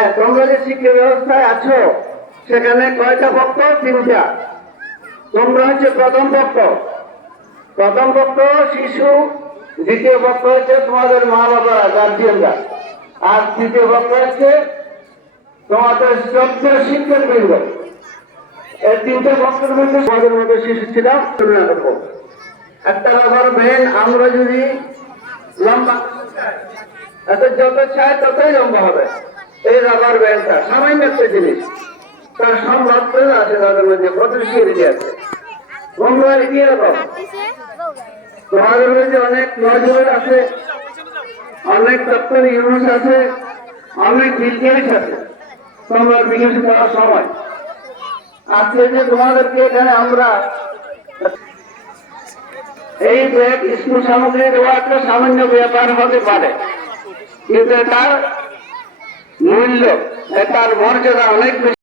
হ্যাঁ, তোমরা যে শিক্ষা ব্যবস্থায় আছো সেখানে কয়টা পক্ষ? তিনটা। তোমরা হচ্ছে প্রথম পক্ষ। প্রথম পক্ষ শিশু, দ্বিতীয় পক্ষ হচ্ছে তোমাদের মা বাবারা, গার্জিয়ানরা, আর তৃতীয় পক্ষ হচ্ছে তোমাদের শ্রদ্ধেয় শিক্ষক বৃন্দ। এই তিনটে পক্ষের মধ্যে তোমাদের মধ্যে শিশু ছিলাম। একটা রাবার ব্যান্ড আমরা যদি লম্বা এত যত চাই ততই লম্বা হবে। এই রাবার ব্যান্ডটা সামান্য একটা জিনিস, তার সব মাত্র আছে তাদের মধ্যে, পটেনশিয়ালিটি আছে। তোমরা কি রকম? তোমাদের মধ্যে অনেক নজর আছে, অনেক ডক্টর ইউনুস আছে, অনেক বিজ্ঞানী আছে। তোমরা বিকাশ করার সময় আজকে যে তোমাদেরকে এখানে আমরা এই ব্যাগ স্কুল সামগ্রী দেওয়া একটা সামান্য ব্যাপার হতে পারে, কিন্তু এটার মূল্য, এটার মর্যাদা অনেক বেশি।